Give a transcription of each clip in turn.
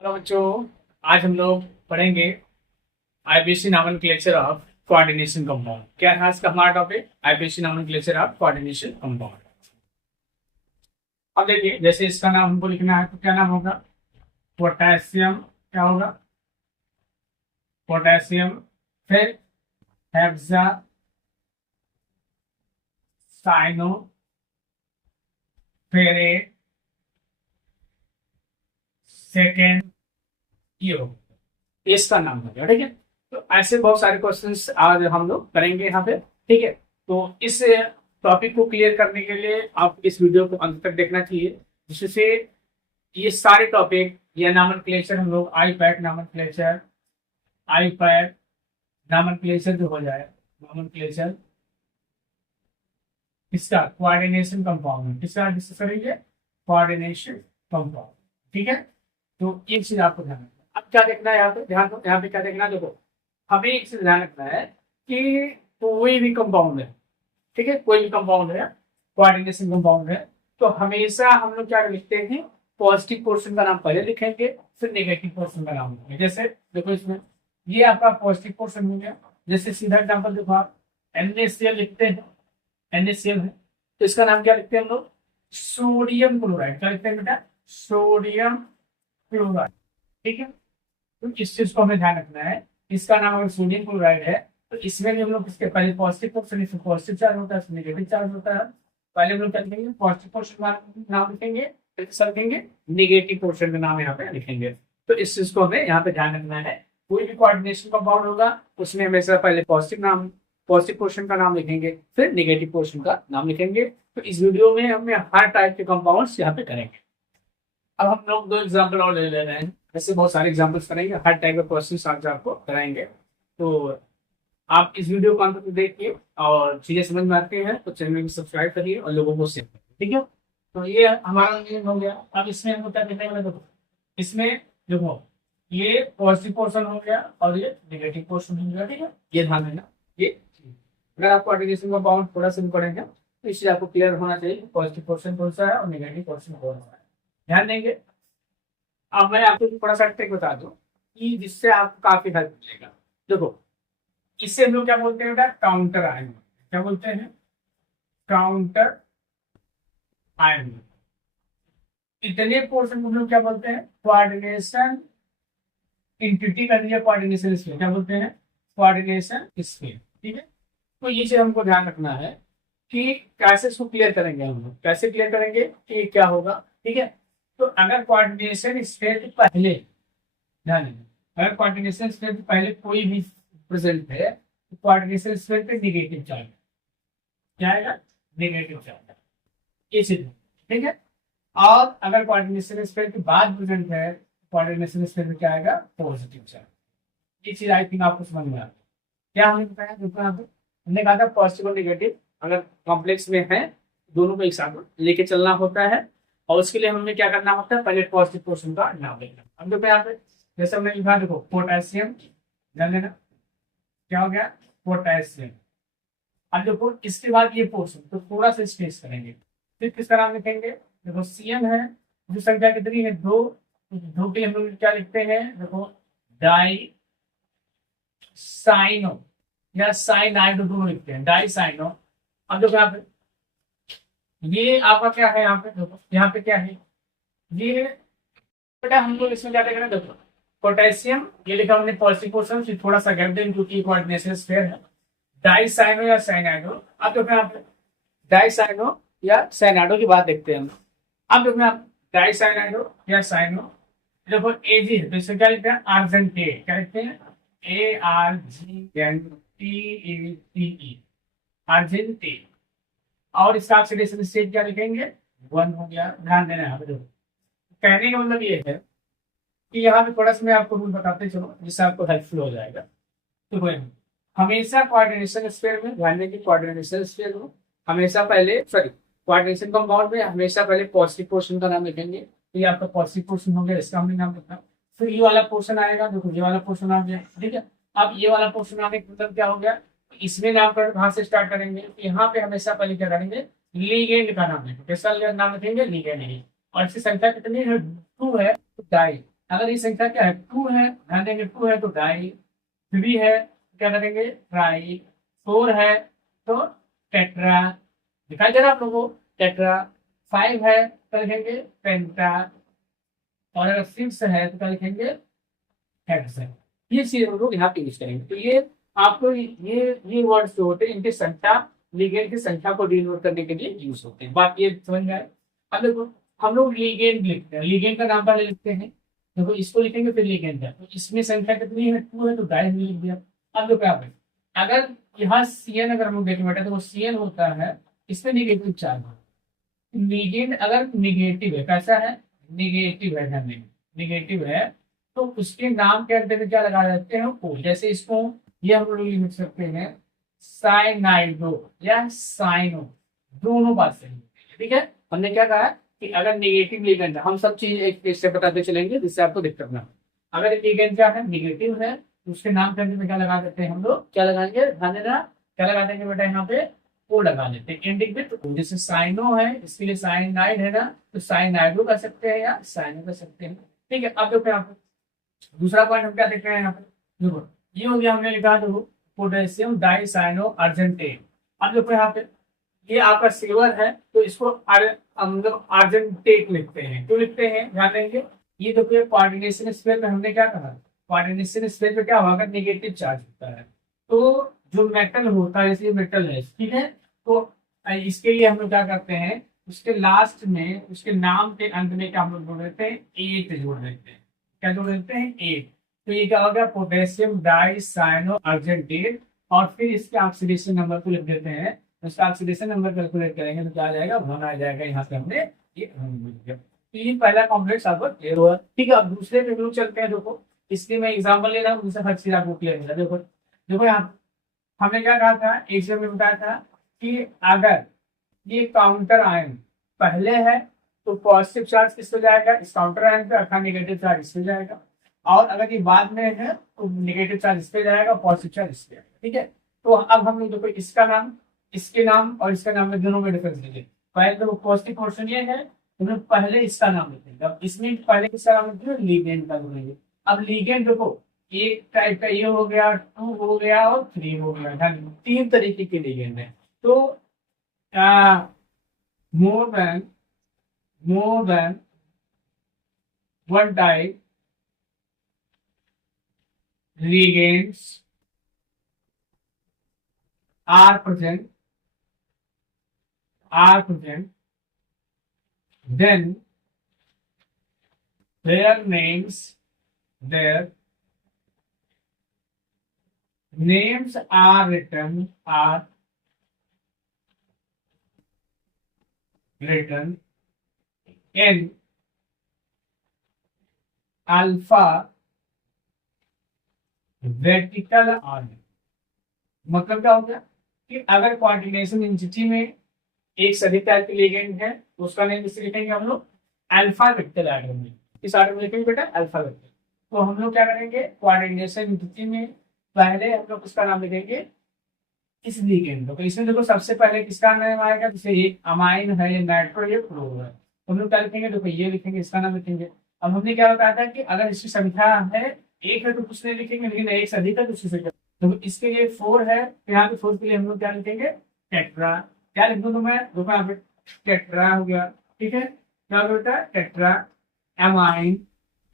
Hello बच्चों, आज हम लोग पढ़ेंगे IPC nomenclature of coordination compound. क्या है आज का हमारा topic? IPC nomenclature of coordination compound. अब देखिए, जैसे इसका नाम हमको लिखना है तो क्या नाम होगा? पोटेशियम। क्या होगा? पोटेशियम। फिर हेक्सा साइनो फेरेट सेकेंड, ये होगा, इसका नाम हो गया। ठीक है, तो ऐसे बहुत सारे क्वेश्चंस आज हम लोग करेंगे यहाँ पे। ठीक है, तो इस टॉपिक को क्लियर करने के लिए आप इस वीडियो को अंत तक देखना चाहिए, जिससे ये सारे टॉपिक या नॉमेनक्लेचर हम लोग आई पैड नॉमेनक्लेचर जो हो जाए, नॉमेनक्लेचर इसका कोऑर्डिनेशन कंपाउंड, किसका डिस्कस करेंगे? Coordination compound. ठीक है, तो एक चीज आपको ध्यान रखना। अब क्या देखना है यहाँ पे? ध्यान दो, यहाँ पे क्या देखना है, देखो हमें एक चीज ध्यान रखना है कि कोई भी कंपाउंड है, ठीक है, कोई भी कंपाउंड है, कोऑर्डिनेशन कंपाउंड है, तो हमेशा हम लोग क्या लिखते हैं? पॉजिटिव पोर्शन का नाम पहले लिखेंगे, फिर नेगेटिव पोर्शन का नाम लिखेंगे। जैसे देखो, इसमें ये आपका पॉजिटिव पोर्शन हो गया। जैसे सीधा एग्जाम्पल देखो, आप NaCl लिखते हैं, NaCl है, तो इसका नाम क्या लिखते हैं हम लोग? Sodium chloride. क्या लिखते हैं बेटा? Sodium chloride. ठीक है, तो इस चीज को हमें ध्यान रखना है। इसका नाम अगर सोडियम क्लोराइड है तो इसमें भी हम लोग इसके पहले पॉजिटिव पोर्शन, इसमें पॉजिटिव चार्ज होता है, इसमें नेगेटिव चार्ज होता है। पहले हम लोग क्या लिखेंगे? पॉजिटिव पोर्शन का नाम लिखेंगे, फिर क्या लिखेंगे? नेगेटिव पोर्शन का नाम यहाँ पे लिखेंगे। तो इस चीज को हमें यहाँ पे ध्यान रखना है। कोई भी कोऑर्डिनेशन कंपाउंड होगा उसमें हमेशा पहले पॉजिटिव पोर्शन का नाम लिखेंगे, फिर नेगेटिव पोर्शन का नाम लिखेंगे। तो इस वीडियो में हमें हर टाइप के कंपाउंड्स यहाँ पे करेंगे। अब हम लोग दो एग्जाम्पल और ले रहे हैं, ऐसे बहुत सारे एग्जाम्पल्स करेंगे, हर टाइप का क्वेश्चन आज आपको कराएंगे। तो आप इस वीडियो को अंत तक देखिए, और चीजें समझ में आती हैं तो चैनल को सब्सक्राइब करिए और लोगों को शेयर करिए। ठीक है, तो ये हमारा हो गया। अब इसमें हमको क्या देखने वाला, देखो इसमें देखो, ये पॉजिटिव पोर्शन हो गया और ये नेगेटिव पोर्शन हो गया। ठीक है, ये ध्यान देना। ये अगर आपको एप्लीकेशन का बाउंड थोड़ा सा भी पढ़ेंगे तो इससे आपको क्लियर होना चाहिए पॉजिटिव पोर्शन कौन सा है और नेगेटिव पोर्शन कौन सा है। ध्यान देंगे। अब मैं आपको थोड़ा सा ट्रिक बता दूं कि जिससे आपको काफी हेल्प मिलेगा। देखो, इसे हम लोग क्या बोलते हैं बेटा? Counter ion. क्या बोलते हैं? Counter ion. इतने पोर्शन को हम लोग क्या बोलते हैं? कोऑर्डिनेशन इंटिटी कर दिया, कोऑर्डिनेशन स्फीयर। क्या बोलते हैं? Coordination sphere. ठीक है, तो ये चीज हमको ध्यान रखना है कि कैसे इसको क्लियर करेंगे हम लोग, कैसे क्लियर करेंगे कि क्या होगा। ठीक है, तो अगर कोऑर्डिनेशन स्फीयर के पहले, ध्यान देना, अगर कोऑर्डिनेशन स्फीयर के पहले कोई भी प्रेजेंट है तो कोऑर्डिनेशन स्फीयर पे नेगेटिव चार्ज क्या आएगा? Negative charge. ये चीज है। ठीक है, और अगर कोऑर्डिनेशन स्फीयर के बाद प्रेजेंट है कोऑर्डिनेशन स्फीयर में क्या आएगा? Positive charge. ये चीज आई थिंक आपको समझ में आ गई। क्या हमने बताया? देखो यहाँ पे हमने कहा था पॉजिटिव और नेगेटिव अगर कॉम्प्लेक्स में है दोनों को एक साथ लेके चलना होता है, और उसके लिए हमें क्या करना होता है? पहले पॉजिटिव पोर्शन का नाम लिखना। अब देखो यहाँ पे जैसे हमने लिखा, देखो पोटेशियम, ध्यान देना क्या हो गया? पोटेशियम। अब देखो इसके बाद ये पोर्शन तो थोड़ा सा स्पेस करेंगे, फिर किसका नाम लिखेंगे? देखो CN है, जो संख्या कितनी है? दो। दो के हम लोग क्या लिखते हैं? देखो डाई साइनो या साइनाइडो दोनों लिखते हैं, डाई साइनो। अब देखो यहाँ पे ये आपका क्या है? यहाँ पे देखो, यहाँ पे क्या है? ये बेटा हम लोग इसमें क्या देखेंगे? देखो पोटेशियम ये लिखा हमने पॉजिटिव पोर्शन, फिर थोड़ा सा गैप दें क्योंकि कोऑर्डिनेशन स्फीयर है। डाई साइनो या साइनाइडो। अब देखो यहाँ पे डाई साइनो या साइनाइडो की बात देखते हैं हम। अब देखो आप डाई साइनाइडो या साइनो, देखो AG है तो इसे क्या लिखते हैं? आर्जेंटेट। क्या लिखते हैं? ARGNTATE, आर्जेंटेट। और इसका ऑक्सीडेशन स्टेट क्या लिखेंगे? 1 हो गया। ध्यान देना यहाँ पे। देखो कहने का मतलब ये है कि यहाँ पे थोड़ा सा मैं आपको रूल बताते चलो जिससे आपको हेल्पफुल हो जाएगा। तो कोई नहीं, हमेशा कोऑर्डिनेशन स्फीयर में ध्यान दें कि कोऑर्डिनेशन स्फीयर में हमेशा पहले, सॉरी, कोऑर्डिनेशन कंपाउंड में हमेशा पहले पॉजिटिव पोर्शन का नाम लिखेंगे। तो ये आपका पॉजिटिव पोर्शन हो गया, इसका हमने नाम लिखा। फिर ये वाला पोर्शन आएगा, देखो ये वाला पोर्शन आ गया। ठीक है, अब ये वाला पोर्शन आने का मतलब क्या हो गया? इसमें नामकरण कहाँ से स्टार्ट करेंगे? तो यहाँ पे हमेशा पहले क्या करेंगे? लिगेंड का नाम लिखेंगे। कैसा नाम लिखेंगे? लिगेंड। और इसकी संख्या कितनी है? 2 है, तो डाई। अगर ये संख्या क्या है, 2 है, ध्यान देंगे 2 है तो डाई, 3 है क्या करेंगे, ट्राई, 4 है तो टेट्रा, दिखाई दे रहा आप लोगों को, टेट्रा, 5 है तो लिखेंगे पेंटा, और अगर 6 है तो क्या लिखेंगे, हेक्सा। ये चीज हम लोग यहाँ पे यूज करेंगे। तो ये आपको ये वर्ड्स जो होते हैं इनकी संख्या, लिगेंड की संख्या को डिनोट करने के लिए यूज होते हैं। बात ये समझ में आए। अब देखो हम लोग लिगेंड लिखते हैं, लिगेंड का नाम पहले लिखते हैं, देखो इसको लिखेंगे फिर लिगेंड है, तो इसमें संख्या कितनी है, 2 है तो डाई में लिख दिया। अब देखो यहाँ पे अगर यहाँ CN अगर हम लोग देखें बेटा तो वो CN होता है, इसमें निगेटिव चार्ज है। लिगेंड अगर निगेटिव है, कैसा है, निगेटिव है, ध्यान देंगे निगेटिव है, तो उसके नाम के अंदर क्या लगा देते हैं ओ, जैसे इसको ये हम लोग लिख सकते हैं साइनाइडो या साइनो, दोनों बात सही है, ठीक है। हमने क्या कहा कि अगर निगेटिव लिगेंड, हम सब चीज एक एक से बताते चलेंगे जिससे आपको दिक्कत ना हो। अगर लिगेंड क्या है, निगेटिव है, तो उसके नाम के अंदर में क्या लगा देते हैं हम लोग, क्या लगाएंगे, ध्यान देना, क्या लगा देंगे बेटा यहाँ पे ओ लगा देते हैं, एंडिंग विद, जैसे साइनो है इसके लिए साइनाइड है ना, तो साइनाइडो कर सकते हैं या साइनो कर सकते हैं, ठीक है। अब देखो यहाँ पे दूसरा पॉइंट हम क्या देख रहे हैं यहाँ पे, देखो ये हो गया, हमने लिखा देखो पोटेशियम डाइसाइनो अर्जेंटेट। अब देखो यहाँ पे ये आपका सिल्वर है तो इसको हम लोग अर्जेंटेट लिखते हैं, क्यों लिखते हैं ध्यान देंगे। ये देखो ये कोऑर्डिनेशन स्पेयर में हमने क्या कहा, कोऑर्डिनेशन स्पेयर में क्या होगा, नेगेटिव चार्ज होता है, तो जो मेटल होता है, जैसे मेटल है, ठीक है, तो इसके लिए हम लोग क्या करते हैं, उसके लास्ट में उसके नाम के अंत में क्या हम लोग जोड़ देते हैं, 8 जोड़ देते हैं, क्या जोड़ देते हैं, 8। तो ये क्या हो गया, पोटेशियम डाइसाइनो अर्जेंटेट, और फिर इसके ऑक्सीडेशन नंबर को लिख देते हैं, उसका ऑक्सीडेशन नंबर कैलकुलेट करेंगे तो क्या आ जाएगा, 1 आ जाएगा, यहाँ से हमने ये तो ये पहला कॉम्प्लेक्स आपको क्लियर हुआ, ठीक है। अब दूसरे पे लोग चलते हैं, देखो इसलिए मैं एग्जाम्पल ले रहा हूँ, उनसे हर चीज आपको क्लियर मिला। देखो देखो यहाँ हमने क्या कहा था, एक जगह में बताया था कि अगर ये काउंटर आयन पहले है तो पॉजिटिव चार्ज किस पे जाएगा, इस काउंटर आयन पे, अर्थात नेगेटिव चार्ज इस पे जाएगा, और अगर ये बाद में है तो नेगेटिव चार्ज इस पे जाएगा, पॉजिटिव चार्ज इस पे जाएगा, ठीक है। तो अब हम लोग देखो इसका नाम, इसके नाम और इसका नाम में दोनों में डिफरेंस लिखे। पहले तो पॉजिटिव पोर्शन ये है, तो हम लोग पहले इसका नाम लिखेंगे, अब इसमें पहले किसका नाम लिखेंगे, लीगेंड का लिखेंगे। अब लीगेंड देखो एक टाइप का ये हो गया, 2 हो गया और 3 हो गया, ध्यान, 3 तरीके के लिगेंड है। तो more than one type ligands are present, then their names are written in alpha vertical order। मतलब क्या हो गया कि अगर कोऑर्डिनेशन एंटिटी में एक सभी टाइप के लिगेंड है तो उसका नेम किससे लिखेंगे हम लोग, अल्फाबेटिकल ऑर्डर में। किस ऑर्डर में लिखेंगे बेटा, अल्फाबेटिकल। तो हम लोग क्या करेंगे, कोऑर्डिनेशन एंटिटी में पहले हम लोग उसका नाम लिखेंगे इस लिगेंड। तो इसमें देखो सबसे पहले किसका नाम आएगा, जैसे ये अमाइन है, ये नाइट्रो, ये फ्लोरो है, तो हम लोग क्या लिखेंगे, देखो ये लिखेंगे, इसका नाम लिखेंगे। अब हमने क्या बताया था कि अगर इसकी संख्या है एक है तो कुछ नहीं लिखेंगे, लेकिन एक से अधिक है तो उसकी संख्या, तो इसके लिए 4 है, तो यहाँ पे 4 के लिए हम लोग क्या लिखेंगे, टेट्रा। क्या लिख दूँ तो मैं, देखो यहाँ पे टेट्रा हो गया, ठीक है, क्या हो गया, टेट्रा एमाइन,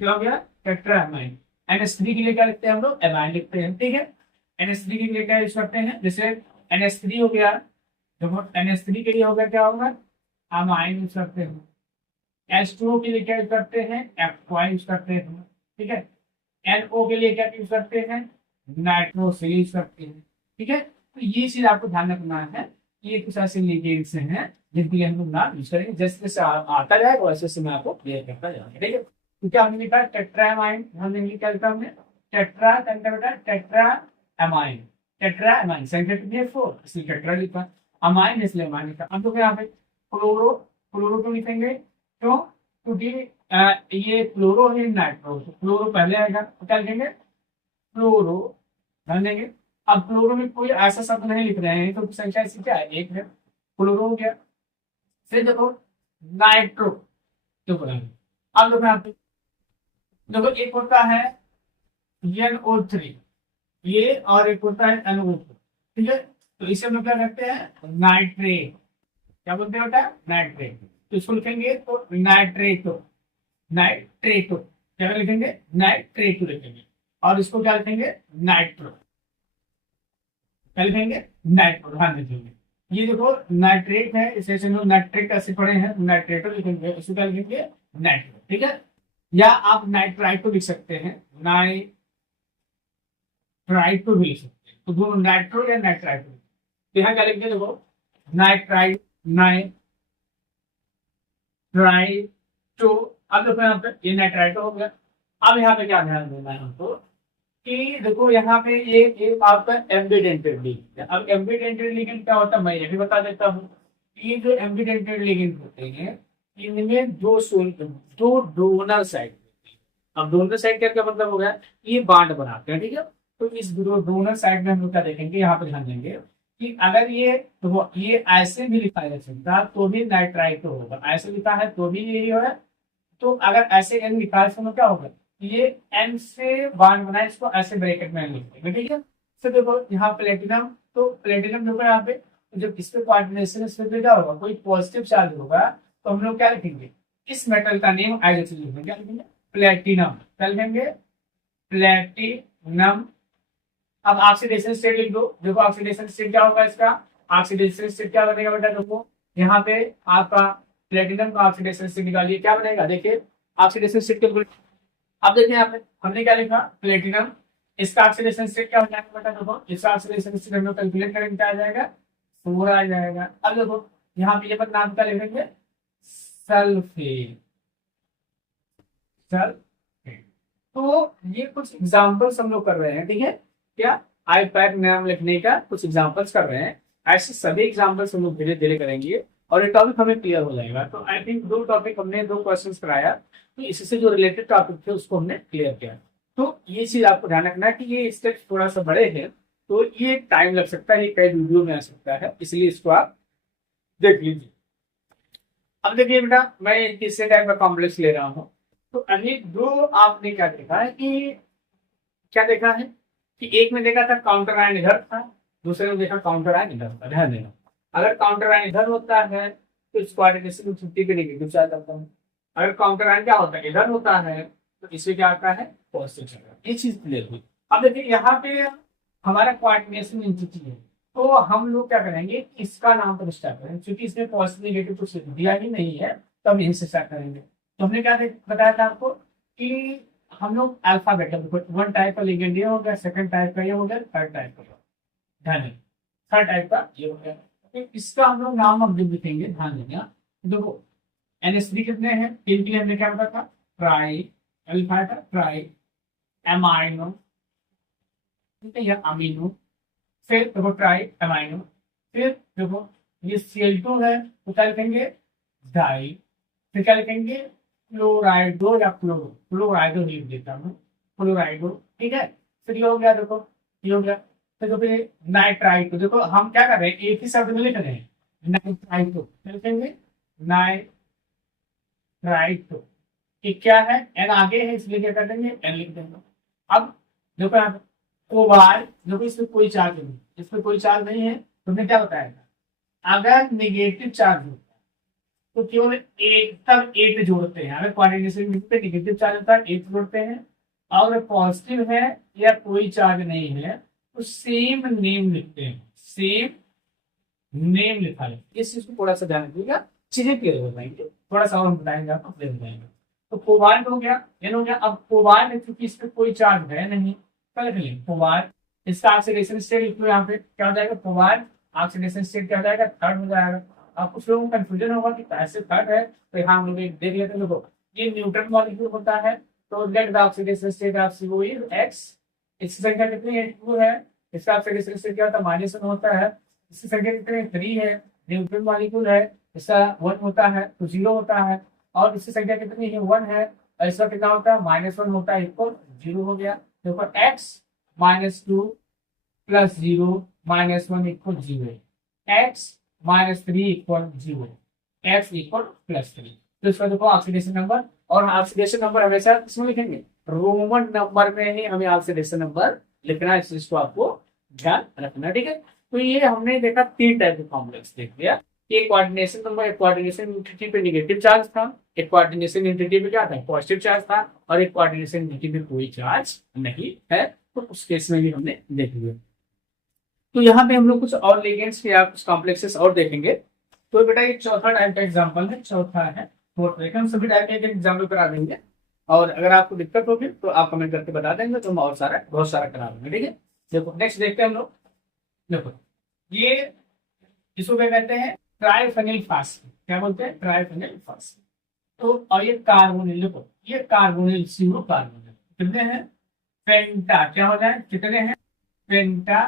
क्या हो गया, टेट्रा एमाइन। NH3 के लिए क्या लिखते हैं हम लोग, एमाइन लिखते हैं, ठीक है। NH3 के लिए क्या यूज करते हैं, जैसे NH3 हो गया, देखो NH3 के लिए हो गया, क्या होगा, अमाइन यूज करते हैं। H2O के लिए क्या यूज करते हैं, एक्वा यूज करते हैं, ठीक है। NO के लिए क्या यूज करते हैं, नाइट्रो से यूज करते हैं, ठीक है। तो ये चीज आपको ध्यान रखना है, ये कुछ ऐसे लिगेंड्स हैं जिनके लिए हम लोग नाम यूज करेंगे, जैसे जैसे आता जाएगा वैसे वैसे मैं आपको क्लियर करता जाऊंगा, ठीक है। तो क्या हमने लिखा, टेट्रामाइन, हमने क्या लिखा, हमने टेट्रा, टेट्रामाइन संख्या कितनी है, 4, इसलिए टेट्रा लिखा, अमाइन इसलिए अमाइन लिखा। अब तो यहाँ पे क्लोरो, क्लोरो क्यों लिखेंगे, क्यों, क्योंकि ये फ्लोरो है नाइट्रो, तो फ्लोरो पहले आएगा, तो क्या लिखेंगे, फ्लोरो, ध्यान देंगे। अब फ्लोरो में कोई ऐसा शब्द नहीं लिख रहे हैं तो संख्या इसकी क्या है, 1 है, फ्लोरो हो गया। फिर देखो नाइट्रो, तो बोला अब देखो यहाँ पे देखो एक होता है NO3 ये, और एक होता है NO2, ठीक है। तो इसे हम लोग क्या करते हैं, नाइट्रेट, क्या बोलते हैं बेटा, नाइट्रेट। तो इसको लिखेंगे तो नाइट्रेटो, नाइट्रेटो क्या लिखेंगे, नाइट्रेटो लिखेंगे। और इसको क्या लिखेंगे, नाइट्रो, क्या लिखेंगे, नाइट्रो, ध्यान दीजिए। ये देखो नाइट्रेट है, इसे हम लोग नाइट्रिक एसिड पढ़े हैं, नाइट्रेटो लिखेंगे, इसको क्या लिखेंगे, नाइट्रो, ठीक है। या आप नाइट्राइटो लिख सकते हैं, नाइट्राइटो भी लिख सकते हैं, तो दोनों नाइट्रो या नाइट्राइटो। तो यहाँ क्या लिखेंगे, देखो नाइट्राइट, नाइट्राइटो। अब देखो यहाँ पे ये नाइट्राइटो हो गया। अब यहाँ पे क्या ध्यान देना है हमको कि देखो यहाँ पे ये आपका एम्बिडेंटेड लिगेंड है। अब एम्बिडेंटेड लिगेंड क्या होता है मैं ये भी बता देता हूँ। ये जो एम्बिडेंटेड लिगेंड होते हैं इनमें दो डोनर साइड होती है। अब डोनर साइड का क्या मतलब हो गया, ये बांड बनाते हैं, ठीक है। तो इस डोनर साइड में हम लोग क्या देखेंगे, यहाँ पे ध्यान देंगे कि अगर ये ऐसे भी लिखा जा सकता तो भी नाइट्राइटो होगा, ऐसे लिखा है तो भी यही है। तो अगर ऐसे एन लिखा है तो क्या होगा, ये एन से बांड बना, इसको ऐसे ब्रैकेट में लिख देंगे, ठीक है। तो देखो यहाँ प्लेटिनम, तो प्लेटिनम देखो यहाँ पे जब इस पे कोऑर्डिनेशन इस पे क्या होगा, कोई पॉजिटिव चार्ज होगा तो हम लोग क्या लिखेंगे, इस मेटल का नेम एज लिखेंगे, क्या लिखेंगे, प्लेटिनम, क्या लिखेंगे, प्लेटिनम। अब ऑक्सीडेशन स्टेट लिख दो, देखो ऑक्सीडेशन स्टेट क्या होगा इसका, ऑक्सीडेशन स्टेट क्या बनेगा बेटा, देखो यहाँ पे आपका प्लेटिनम का ऑक्सीडेशन स्टेट निकालिए, क्या बनेगा, देखिए ऑक्सीडेशन स्टेट कैलकुलेट। अब देखिए यहाँ पे हमने क्या लिखा, प्लेटिनम, इसका ऑक्सीडेशन स्टेट क्या हो जाएगा बेटा, देखो इसका ऑक्सीडेशन स्टेट हम लोग कैलकुलेट करेंगे, क्या आ जाएगा, 4 आ जाएगा। अब देखो यहाँ पे ये नाम क्या लिखेंगे, सल्फेट, सल्फेट। तो ये कुछ एग्जांपल्स हम लोग कर रहे हैं, ठीक है, क्या आई पैक नाम लिखने का कुछ एग्जांपल्स कर रहे हैं। ऐसे सभी एग्जांपल्स हम लोग धीरे धीरे करेंगे और ये टॉपिक हमें क्लियर हो जाएगा। तो आई थिंक 2 टॉपिक हमने 2 क्वेश्चंस कराया, तो इससे जो रिलेटेड टॉपिक थे उसको हमने क्लियर किया। तो ये चीज आपको ध्यान रखना है कि ये स्टेप्स थोड़ा सा बड़े हैं, तो ये टाइम लग सकता है, ये कई वीडियो में आ सकता है, इसलिए इसको आप देख लीजिए। अब देखिए बेटा मैं एक तीसरे टाइप का कॉम्प्लेक्स ले रहा हूँ। तो अभी 2 आपने क्या देखा है कि क्या देखा है कि एक में देखा था काउंटर आयन इधर था, दूसरे में देखा काउंटर आयन इधर था। ध्यान देना, अगर काउंटर आयन इधर होता है तो इस कोऑर्डिनेशन 50 पे नेगेटिव चार्ज आता है। अगर काउंटर आयन क्या होता है, इधर होता है, तो इससे क्या आता है, पॉजिटिव चार्ज। ये चीज क्लियर हुई। अब देखिए यहाँ पे हमारा कोऑर्डिनेशन एंटिटी है, तो हम लोग क्या करेंगे, इसका नाम पर स्टार्ट करेंगे, क्योंकि इसमें पॉजिटिव नेगेटिव कुछ दिया ही नहीं है, तो हम यहीं से स्टार्ट करेंगे। तो हमने क्या बताया था आपको कि हम लोग अल्फाबेटल, 1 टाइप का लिगेंड ये हो गया, सेकंड टाइप का ये हो गया, थर्ड टाइप का, ध्यान दें, थर्ड टाइप का ये हो गया। तो इसका हम लोग नाम अब लिखेंगे, ध्यान देना। देखो NH3 कितने हैं, 3 के लिए हमने क्या बताया था, ट्राई अल्फा था, ट्राई एमाइनो, ठीक है, या अमीनो, फिर देखो ट्राई एमाइनो, फिर देखो ये Cl2 है तो क्या लिखेंगे, डाई, फिर क्या लिखेंगे, फ्लोराइडो या फ्लोराइडो लिख देता हूँ, फ्लोराइडो, ठीक है। फिर ये हो गया, देखो ये हो गया। फिर फिर नाइट्राइटो, देखो हम क्या कर रहे हैं, एक ही शब्द में लिख रहे हैं, नाइट्राइटो, क्या लिखेंगे, नाइट्राइटो। ये क्या है, एन आगे है इसलिए क्या कर देंगे, एन लिख देंगे। अब देखो यहाँ पे कोबाल्ट, देखो इसमें कोई चार्ज नहीं, इसमें कोई चार्ज नहीं है, तुमने क्या बताया था, अगर निगेटिव चार्ज होता है तो केवल एक तब 8 जोड़ते हैं, अगर कोऑर्डिनेशन पे निगेटिव चार्ज होता है 8 जोड़ते हैं, और पॉजिटिव है या कोई चार्ज नहीं है तो सेम नेम लिखते हैं, सेम नेम लिखा है। इस चीज को थोड़ा सा ध्यान रखिएगा, चीजें क्लियर हो जाएंगे, थोड़ा सा और हम बताएंगे आपको, क्लियर हो जाएंगे। तो कोबाल्ट हो गया, एन हो गया। अब कोबाल्ट चूंकि इस पे कोई चार्ज है नहीं, क्या लिख लें, कोबाल्ट, इसका ऑक्सीडेशन स्टेट लिख लो, यहाँ पे क्या हो जाएगा, कोबाल्ट ऑक्सीडेशन स्टेट क्या हो जाएगा, थर्ड हो जाएगा। अब कुछ लोगों को कंफ्यूजन होगा कि कैसे थर्ड है, तो यहाँ हम लोग देख लेते हैं। देखो ये न्यूट्रन मॉलिक्यूल होता है, तो let the oxidation state of CO is X, इसकी संख्या कितनी है, 2 है, इसका ऑक्सीडेशन स्टेट क्या होता है, -1 होता है, इसकी संख्या कितनी है, 3 है, न्यूट्रन मॉलिक्यूल है, इसका 1 होता है तो 0 होता है, और इसकी संख्या कितनी है, 1 है, और इसका कितना होता है, -1 होता है, इक्वल 0 हो गया। देखो X -2 + 0 -1 equal 0, X -3 equal 0, X equal +3। तो इसका देखो ऑक्सीडेशन नंबर, और ऑक्सीडेशन नंबर हमेशा किसमें लिखेंगे, रोमन नंबर में ही हमें ऑक्सीडेशन नंबर लिखना है, इस चीज को आपको ध्यान रखना, ठीक है। तो ये हमने देखा 3 टाइप के कॉम्प्लेक्स देख लिया। एक कोऑर्डिनेशन नंबर, एक कोऑर्डिनेशन यूनिटी पे नेगेटिव चार्ज था, एक कोऑर्डिनेशन यूनिटी पे क्या था, पॉजिटिव चार्ज था, और एक कोऑर्डिनेशन यूनिटी पे कोई चार्ज नहीं है। तो उस केस में भी हमने देख लिया। तो यहाँ पे हम लोग कुछ और लिगेंड्स या कुछ कॉम्प्लेक्सेस और देखेंगे। तो बेटा ये चौथा टाइप का एग्जाम्पल है, चौथा है फोर्थ टाइप। हम सभी टाइप के एग्जाम्पल करा देंगे, और अगर आपको दिक्कत होगी तो आप कमेंट करके बता देंगे, तो हम और सारा बहुत सारा करा देंगे, ठीक है। देखो नेक्स्ट देखते हैं हम लोग। देखो ये इसको क्या कहते हैं, ट्राइफेनिल फास्फेट। क्या बोलते हैं, ट्राइफेनिल फास्फेट। तो और ये कार्बोनिल, देखो ये कार्बोनिल, सीरो कार्बोनिल कितने हैं, पेंटा, क्या हो जाए कितने हैं, पेंटा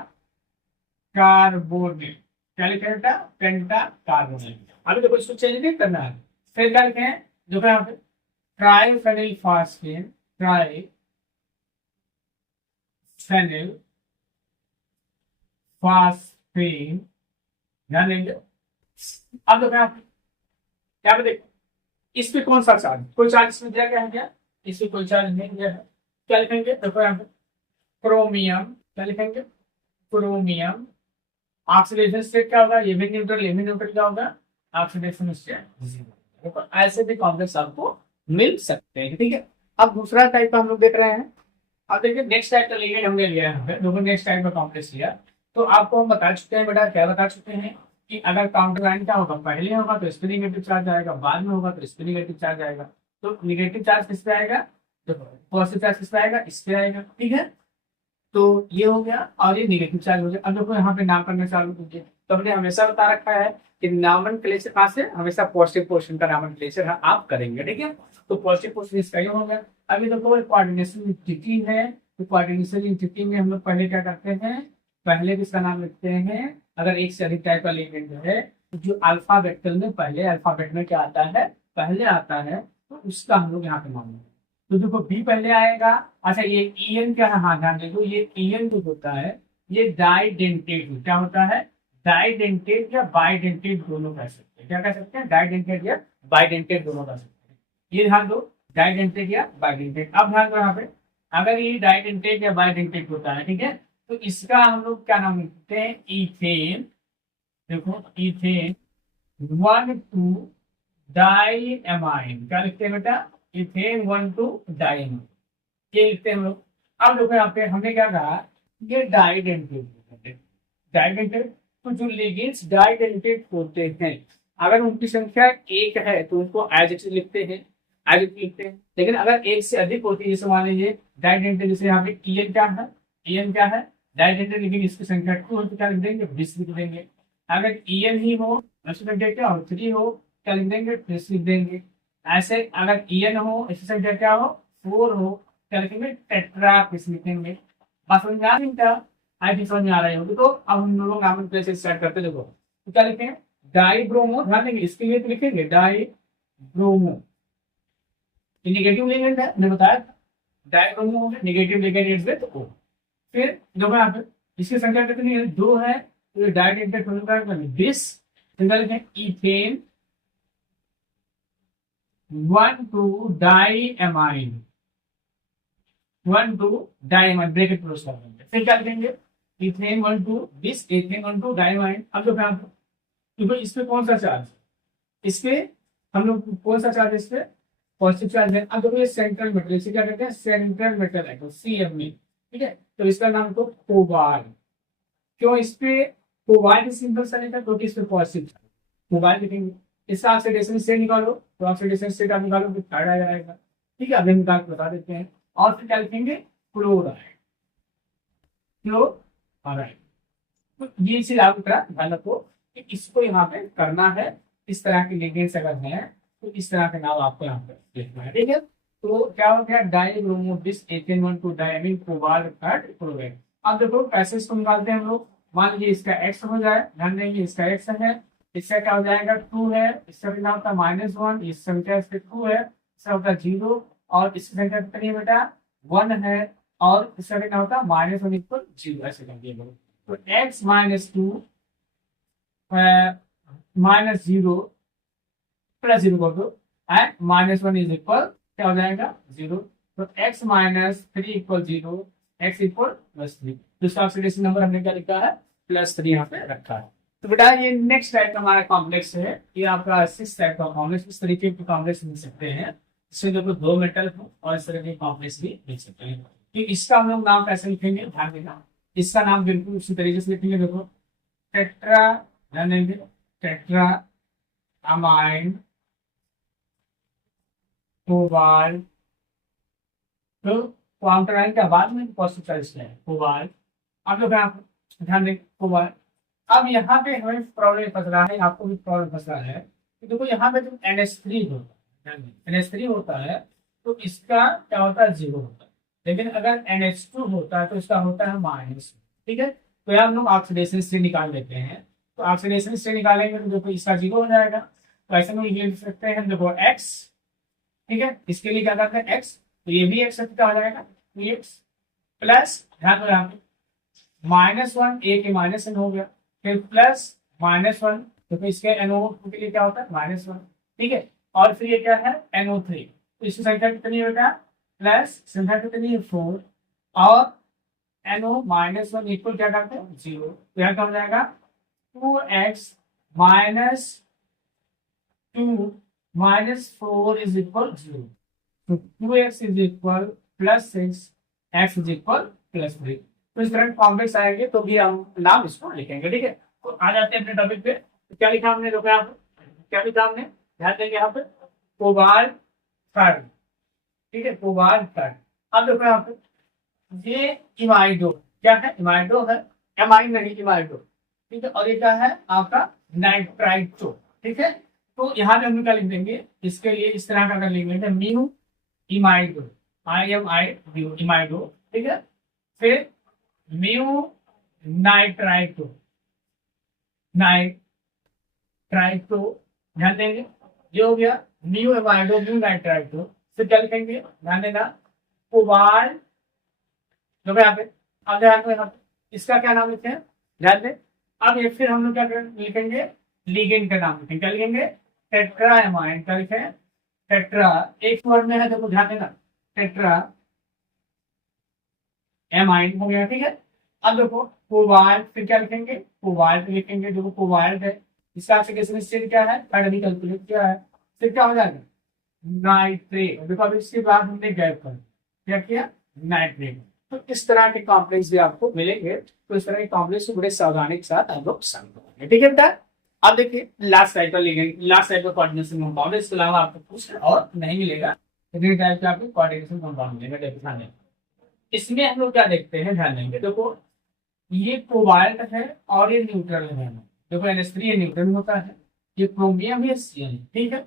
कार्बोनिल। क्या लिखे बेटा, पेंटा कार्बोनिल। अभी देखो इसको चेंज नहीं करना है। फिर क्या लिखे हैं, देखो यहाँ पे ट्राइफेनिल फास्फेट, ट्राइफेनिल फास्फेट, ध्यान देंगे। अब देखो यहाँ पे देखो इस पे कौन सा चार्ज, कोई चार्ज इसमें दिया गया है क्या, इस पे कोई चार्ज नहीं दिया है। क्या लिखेंगे, देखो यहाँ पे क्रोमियम, क्या लिखेंगे, क्रोमियम। ऑक्सीडेशन स्टेट क्या होगा, ये भी न्यूट्रल, ये भी न्यूट्रल, क्या होगा, ऑक्सीडेशन स्टेट जीरो। देखो ऐसे भी कॉम्प्लेक्स आपको मिल सकते हैं, ठीक है। अब दूसरा टाइप का हम लोग देख रहे हैं। अब देखिए नेक्स्ट टाइप का लिगेंड हमने लिया है, देखो नेक्स्ट टाइप का कॉम्प्लेक्स लिया। तो आपको हम बता चुके हैं बेटा, क्या बता चुके हैं कि अगर काउंटर आयन क्या होगा, पहले होगा तो इस पे नेगेटिव चार्ज आएगा, बाद में होगा तो इस पे नेगेटिव चार्ज आएगा। तो नेगेटिव चार्ज किस पे आएगा, देखो पॉजिटिव चार्ज किस पे आएगा, इस पे आएगा, ठीक है। तो ये हो गया, और ये निगेटिव चार्ज हो गया। अब देखो यहाँ पे नाम करना चालू कीजिए। तो हमने हमेशा बता रखा है कि नामनक्लेचर कहाँ से, हमेशा पॉजिटिव पोर्शन का नामनक्लेचर आप करेंगे, ठीक है। तो पॉजिटिव पोर्शन इसका ही हो गया। अभी देखो कोऑर्डिनेशन यूनिटी है, तो कोऑर्डिनेशन यूनिटी में हम लोग पहले क्या करते हैं, पहले इसका नाम लिखते हैं। अगर एक से अधिक टाइप का एलिमेंट है, तो जो अल्फाबेट में पहले अल्फाबेट में क्या आता है, पहले आता है, तो उसका हम लोग यहाँ पे नाम लेंगे। तो देखो बी पहले आएगा। अच्छा ये ईएन क्या है, हाँ ध्यान देखो, ये ईएन जो होता है ये डाइडेंटेट, क्या होता है, डाइडेंटेट या बाइडेंटेट दोनों कह सकते हैं। क्या कह सकते हैं, डाइडेंटेट या बाइडेंटेट दोनों कह सकते हैं। ये ध्यान दो, डाइडेंटेट या बाइडेंटेट। अब ध्यान दो यहाँ पे, अगर ये डाइडेंटेट या बाइडेंटेट होता है, ठीक है, तो इसका हम लोग क्या नाम लिखते हैं, इथेन। देखो इथेन 1,2 डाइएमाइन, क्या लिखते हैं बेटा, इथेन 1,2 डाइएमाइन, ये लिखते हैं हम लोग। अब देखो यहाँ पे हमने क्या कहा, ये डाइडेंटेट, डाइडेंटेट। तो जो लिगेंड्स डाइडेंटेट होते हैं, अगर उनकी संख्या एक है तो उनको एज इट इज लिखते हैं, एज इट लिखते हैं। लेकिन अगर एक से अधिक होती है, जैसे मान लीजिए डाइडेंटेट, जैसे यहाँ पे ईएन क्या है, ईएन क्या है, डाइडेंटेट, लेकिन इसकी संख्या 2 हो तो क्या लिख देंगे, 20 लिख देंगे। अगर ईएन ही हो, इसकी संख्या क्या हो, 3 हो, क्या लिख देंगे, 20 लिख देंगे। ऐसे अगर ईएन हो, इसकी संख्या क्या हो, 4 हो, क्या लिखेंगे, टेट्रा किस लिखेंगे। बात समझ में आ रही है, आई थिंक समझ में आ रही होगी। तो अब हम लोग नाम से स्टार्ट करते देखो, तो क्या लिखेंगे, डाई ब्रोमो, ध्यान देंगे इसके लिए तो लिखेंगे डाई ब्रोमो, निगेटिव लिगेंड है, मैंने बताया डाई ब्रोमो हो गया, निगेटिव लिगेंड विद O। फिर देखो यहाँ पे इसकी संख्या कितनी है, 2 है, तो ये डाइडेंटेट होने का 20। सिंगल लिखें ethane 1,2 diamine, 1,2 diamine, bracket close कर देंगे। फिर क्या लिखेंगे, इथेन 1,2 20, इथेन 1,2 डाइएमाइन। अब देखो यहाँ पे, तो इस पे कौन सा चार्ज, इस पे हम लोग कौन सा चार्ज है, इस पे पॉजिटिव चार्ज है। अब देखो ये सेंट्रल मेटल, इसे क्या कहते हैं, सेंट्रल मेटल है, CMe, ठीक है। तो इसका नाम तो कोबाल्ट। क्यों इस पे कोबाल्ट सिंपल सा लिखा, क्योंकि इस पे पॉजिटिव चार्ज, कोबाल्ट लिखेंगे। इसका ऑक्सीडेशन स्टेट निकालो, तो ऑक्सीडेशन स्टेट आप निकालो तो थर्ड आ जाएगा, ठीक है। अभी निकाल के बता देते हैं। और फिर क्या लिखेंगे, क्लोराइड, क्लोराइड। तो ये चीज आप ध्यान रखो कि इसको यहाँ पे करना है। इस तरह के लिगेंड्स अगर हैं तो इस तरह के नाम आपको यहाँ पे लिखना है, ठीक है। तो क्या हो गया, डाइब्रोमो बिस ethane 1,2 diamine cobalt third chloride. अब देखो कैसे इसको निकालते हैं हम लोग। मान लीजिए इसका एक्स हो जाए, ध्यान देंगे इसका एक्स है, इसका क्या हो जाएगा 2 है, इसका कितना होता है -1, इस संख्या से 2 है, इसका होता है 0, और इसकी संख्या कितनी है बेटा 1 है, और इसका कितना होता है -1 इक्वल 0, ऐसे कर दिए। तो x -2 -0 प्लस 0 कर दो, एंड -1 इज इक्वल क्या हो जाएगा 0। तो x minus 3 equal 0, x equal +3। तो इसका ऑक्सीडेशन नंबर हमने क्या लिखा है, +3 यहाँ पे रखा है। तो बेटा ये नेक्स्ट टाइप का हमारा कॉम्प्लेक्स है, ये आपका 6 टाइप का कॉम्प्लेक्स। इस तरीके के कॉम्प्लेक्स मिल सकते हैं, इसमें देखो 2 मेटल हो और इस तरह के कॉम्प्लेक्स भी मिल सकते हैं। तो इसका हम लोग नाम कैसे लिखेंगे, ध्यान देना। इसका नाम बिल्कुल उसी तरीके से लिखेंगे, देखो टेट्रा, ध्यान देंगे, टेट्रा अमाइन कोबाल्ट, तो काउंटर आयन का बाद में पॉजिटिव चार्ज है कोबाल्ट। आप लोग ध्यान दें कोबाल्ट। अब यहाँ पे हमें प्रॉब्लम फंस रहा है, आपको भी प्रॉब्लम फंस रहा है कि देखो यहाँ पे जो NH3 होता है, NH3 होता है तो इसका क्या होता है, 0 होता है। लेकिन अगर NH2 होता है तो इसका होता है -। ठीक है, तो यहाँ हम लोग ऑक्सीडेशन से निकाल लेते हैं। तो ऑक्सीडेशन से निकालेंगे तो देखो इसका 0 हो जाएगा। तो ऐसे में लिख सकते हैं देखो x, ठीक है, इसके लिए क्या करते हैं x, तो ये भी x क्या हो जाएगा, x प्लस, ध्यान दो यहाँ पे -1 a के -n हो गया, फिर प्लस -1, तो फिर इसके NO2 के लिए क्या होता है -1, ठीक है। और फिर ये क्या है NO3, तो इसकी संख्या कितनी है बेटा, प्लस संख्या कितनी है 4, और NO -1 इक्वल क्या करते हैं 0। तो यहाँ क्या हो जाएगा 2x -2 -4 इज इक्वल 0। तो 2x is equal +6, x is equal +3। तो इस तरह कॉम्प्लेक्स आएंगे तो भी हम नाम इसको लिखेंगे, ठीक है। तो आ जाते हैं अपने टॉपिक पे। तो क्या लिखा हमने, देखो यहाँ पे क्या लिखा हमने, ध्यान देंगे यहाँ पे कोबाल्ट थर्ड, ठीक है, कोबाल्ट थर्ड। अब देखो यहाँ पे ये इमाइडो, क्या है, इमाइडो है, एमाइन नहीं इमाइडो, ठीक है। और ये क्या है आपका नाइट्राइटो, ठीक है। तो यहाँ पे हम क्या लिख देंगे, इसके लिए इस तरह का लिख देंगे म्यू इमाइडो, IMIDO इमाइडो, ठीक है। फिर म्यू नाइट्राइटो, नाइट्राइटो, ध्यान देंगे ये हो गया म्यू इमाइडो म्यू नाइट्राइटो। फिर क्या लिखेंगे, ध्यान देना कोबाल्ट, जो यहाँ पे, अब ध्यान दो यहाँ पे इसका क्या नाम लिखे हैं, ध्यान दें। अब ये फिर हम लोग क्या लिखेंगे, लिगेंड का नाम लिखेंगे, क्या लिखेंगे, टेट्रा एमाइन, क्या लिखे, टेट्रा, एक वर्ड में है देखो ध्यान देना, टेट्रा एमाइन हो गया, ठीक है। अब देखो कोबाल्ट, फिर क्या लिखेंगे, कोबाल्ट लिखेंगे, देखो कोबाल्ट है, इसका ऑक्सीडेशन स्टेट क्या है, पहले कैलकुलेट किया है। फिर क्या हो जाएगा नाइट्रेट, देखो अब इसके बाद हमने गैप कर क्या किया, नाइट्रेट। तो इस तरह के कॉम्प्लेक्स भी आपको मिलेंगे। तो इस तरह के कॉम्प्लेक्स को बड़े सावधानी के साथ आप लोग समझेंगे, ठीक है बेटा। अब देखिए लास्ट टाइप का लिगेंड, लास्ट टाइप का कोऑर्डिनेशन कंपाउंड, इसके अलावा आपको कुछ और नहीं मिलेगा, इतने टाइप का आपको कोऑर्डिनेशन कंपाउंड मिलेगा, ध्यान दें। इसमें हम लोग क्या देखते हैं, ध्यान देंगे, देखो ये कोबाल्ट है और ये न्यूट्रल है, देखो NH3 ये न्यूट्रल होता है, ये क्रोमियम है CN, ठीक है।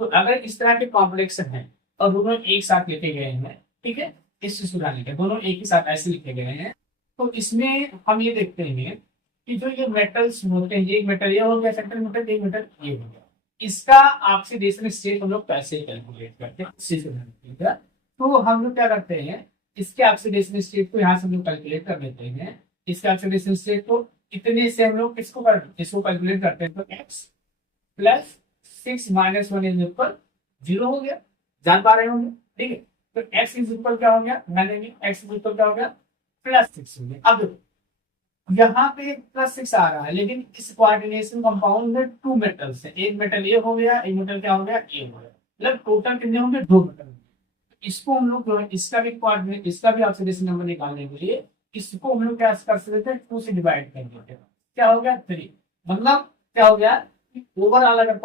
तो अगर इस तरह के कॉम्प्लेक्स हैं और दोनों एक साथ लिखे गए हैं, ठीक है, इस सुधारने के दोनों एक ही साथ ऐसे लिखे गए हैं, तो इसमें हम ये देखते हैं कि जो ये मेटल्स होते हैं, एक मेटल ये हो गया सेंट्रल मेटल, एक मेटल ये हो गया, इसका ऑक्सीडेशन स्टेट हम लोग कैसे कैलकुलेट करते हैं, इससे सुधारने का। तो हम लोग क्या करते हैं, इसके ऑक्सीडेशन स्टेट को यहाँ से हम लोग कैलकुलेट कर लेते हैं, इसके ऑक्सीडेशन स्टेट को इतने से हम लोग इसको कैलकुलेट करते हैं, तो x प्लस 6 -1 इज इक्वल 0 हो गया, जान पा रहे होंगे, ठीक है। तो x इज इक्वल क्या हो गया, ध्यान देंगे, x इज इक्वल क्या हो गया, +6 हो गया। अब देखो यहाँ पे +6 आ रहा है, लेकिन इस कोऑर्डिनेशन कंपाउंड में 2 मेटल्स है, एक मेटल ये हो गया, एक मेटल क्या हो गया, ये हो गया, मतलब टोटल कितने होंगे, 2 मेटल। इसको हम लोग जो है इसका भी कोऑर्डिनेट, इसका भी ऑक्सीडेशन नंबर निकालने के लिए इसको हम लोग क्या कर सकते हैं, 2 से डिवाइड कर देते हैं, क्या हो गया 3। मतलब क्या हो गया, ओवरऑल अगर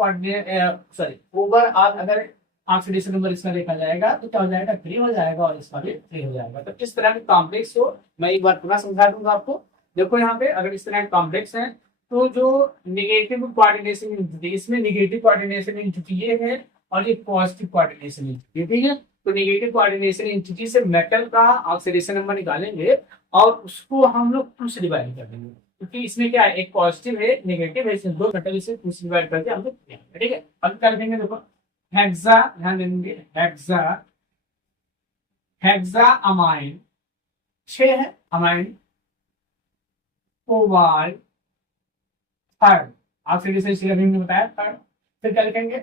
सॉरी ओवरऑल अगर ऑक्सीडेशन नंबर इसका देखा जाएगा तो क्या हो जाएगा 3 हो जाएगा, और इसका भी 3 हो जाएगा। तो इस तरह के कॉम्प्लेक्स को मैं एक बार पूरा समझा दूंगा आपको। देखो यहाँ पे अगर इस तरह के कॉम्प्लेक्स है तो जो निगेटिव कोऑर्डिनेशन एंटिटी, इसमें निगेटिव कोऑर्डिनेशन एंटिटी ये है और ये पॉजिटिव कोऑर्डिनेशन एंटिटी, ठीक है। तो निगेटिव कोऑर्डिनेशन एंटिटी से मेटल का ऑक्सीडेशन नंबर निकालेंगे और उसको हम लोग 2 से डिवाइड कर देंगे, क्योंकि इसमें क्या है, एक पॉजिटिव है नेगेटिव है, इसमें 2 मेटल से 2 से डिवाइड करके हम लोग, ठीक है। अब कर देंगे, देखो हेक्सा, ध्यान देंगे हेक्सा, हेक्सा अमाइन 6 है, amine cobalt third, oxidation state अभी हमने बताया थर्ड। फिर क्या लिखेंगे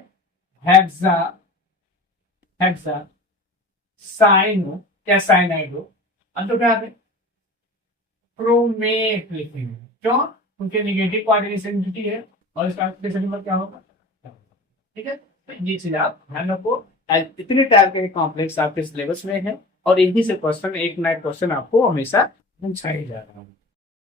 हेक्सा, हेक्सा साइन हो या साइनाइड हो, अंत क्या आते क्रोमेट लिखेंगे। क्यों? उनके निगेटिव कोऑर्डिनेशन ड्यूटी है और इसका ऑक्सीडेशन नंबर क्या होगा। ठीक है, तो ये चीज आप ध्यान रखो। इतने टाइप के कॉम्प्लेक्स आपके सिलेबस में है और इन्हीं से क्वेश्चन, एक ना एक क्वेश्चन आपको हमेशा पूछा ही जा रहा है।